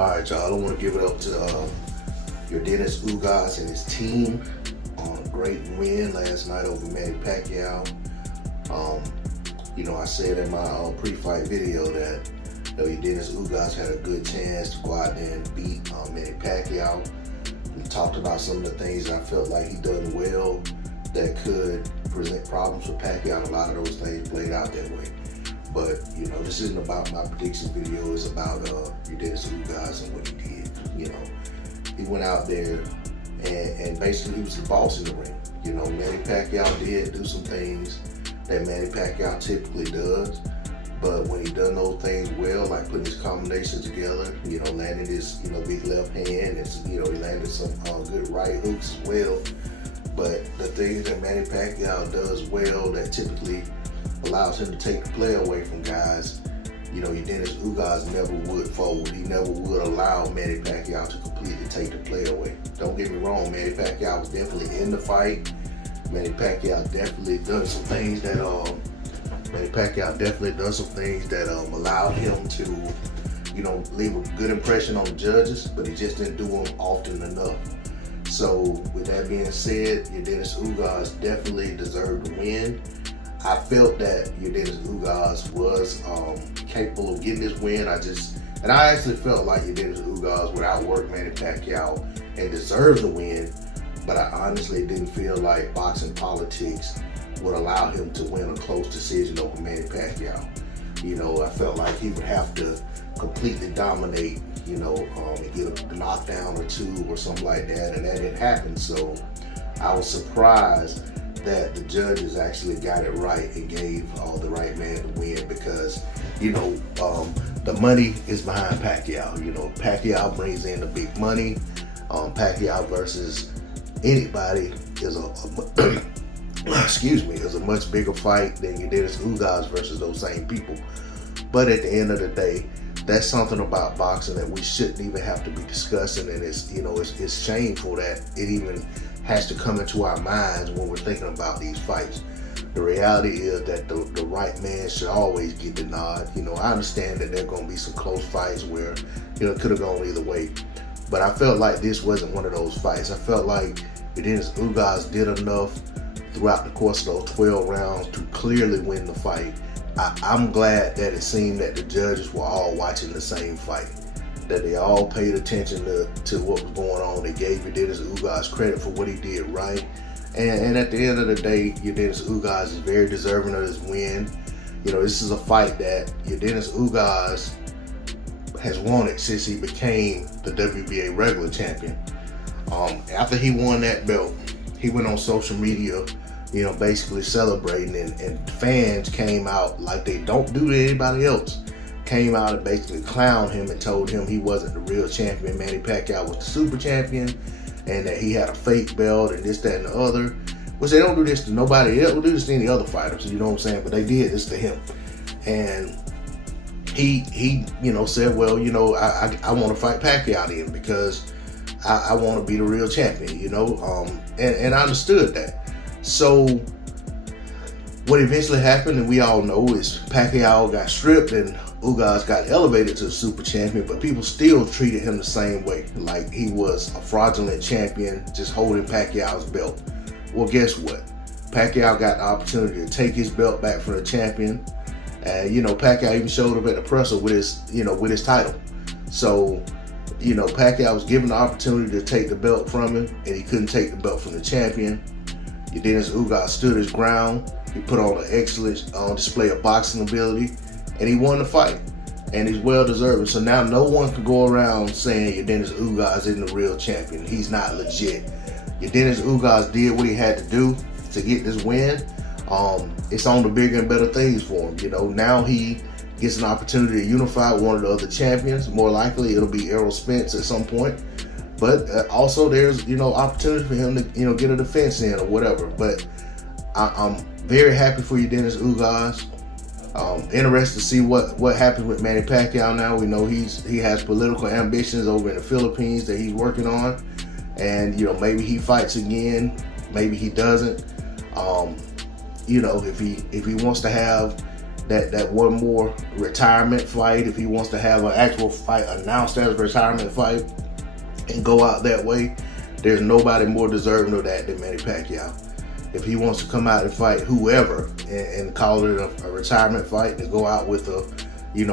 All right, y'all. I want to give it up to Yordenis Ugas and his team on a great win last night over Manny Pacquiao. I said in my pre-fight video that Yordenis Ugas had a good chance to go out there and beat Manny Pacquiao. We talked about some of the things that I felt like he done well that could present problems for Pacquiao, and a lot of those things played out that way. But, this isn't about my prediction video. It's about Yordenis Ugas and what he did. He went out there and basically he was the boss in the ring. Manny Pacquiao did do some things that Manny Pacquiao typically does. But when he done those things well, like putting his combinations together, landing his, big left hand, and, he landed some good right hooks as well. But the things that Manny Pacquiao does well that typically allows him to take the play away from guys, Yordenis Ugas never would fold. He never would allow Manny Pacquiao to completely take the play away. Don't get me wrong, Manny Pacquiao was definitely in the fight. Manny Pacquiao definitely done some things that allowed him to, leave a good impression on the judges, but he just didn't do them often enough. So with that being said, Yordenis Ugas definitely deserved to win. I felt that Yordenis Ugas was capable of getting this win. I actually felt like Yordenis Ugas would outwork Manny Pacquiao and deserves the win, but I honestly didn't feel like boxing politics would allow him to win a close decision over Manny Pacquiao. I felt like he would have to completely dominate, and get a knockdown or two or something like that, and that didn't happen. So I was surprised that the judges actually got it right and gave the right man to win, because the money is behind Pacquiao. Pacquiao brings in the big money. Pacquiao versus anybody is a much bigger fight than Yordenis Ugas versus those same people. But at the end of the day, that's something about boxing that we shouldn't even have to be discussing, and it's shameful that it even has to come into our minds when we're thinking about these fights. The reality is that the right man should always get the nod. I understand that there are going to be some close fights where it could have gone either way, but I felt like this wasn't one of those fights. I felt like Yordenis Ugas did enough throughout the course of those 12 rounds to clearly win the fight. I'm glad that it seemed that the judges were all watching the same fight, that they all paid attention to what was going on. They gave Yordenis Ugas credit for what he did right. And at the end of the day, Yordenis Ugas is very deserving of this win. This is a fight that Yordenis Ugas has wanted since he became the WBA regular champion. After he won that belt, he went on social media, basically celebrating, and fans came out like they don't do to anybody else. Came out and basically clowned him and told him he wasn't the real champion. Manny Pacquiao was the super champion, and that he had a fake belt and this, that, and the other. Which they don't do this to nobody else. They don't do this to any other fighters, you know what I'm saying? But they did this to him. And he said, well, I want to fight Pacquiao then, because I want to be the real champion, and I understood that. So what eventually happened, and we all know, is Pacquiao got stripped and Ugas got elevated to the super champion, but people still treated him the same way, like he was a fraudulent champion just holding Pacquiao's belt. Well, guess what? Pacquiao got the opportunity to take his belt back from the champion, and Pacquiao even showed up at the presser with his title. So Pacquiao was given the opportunity to take the belt from him, and he couldn't take the belt from the champion. Yordenis Ugas stood his ground. He put on an excellent display of boxing ability, and he won the fight. And he's well deserved. So now no one can go around saying Yordenis Ugas isn't the real champion. He's not legit. Yordenis Ugas did what he had to do to get this win. It's on the bigger and better things for him. Now he gets an opportunity to unify one of the other champions. More likely it'll be Errol Spence at some point. But also there's, opportunity for him to, get a defense in or whatever. But I'm very happy for Yordenis Ugas. Interested to see what happens with Manny Pacquiao now. We know he has political ambitions over in the Philippines that he's working on. And, maybe he fights again. Maybe he doesn't. If he wants to have that one more retirement fight, if he wants to have an actual fight announced as a retirement fight and go out that way, there's nobody more deserving of that than Manny Pacquiao. If he wants to come out and fight whoever and call it a retirement fight and go out with a,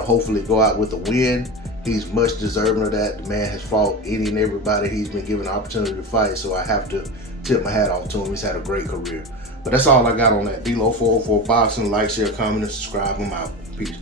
hopefully go out with a win, he's much deserving of that. The man has fought any and everybody he's been given the opportunity to fight, so I have to tip my hat off to him. He's had a great career. But that's all I got on that. D-Lo 404 Boxing. Like, share, comment, and subscribe. I'm out. Peace.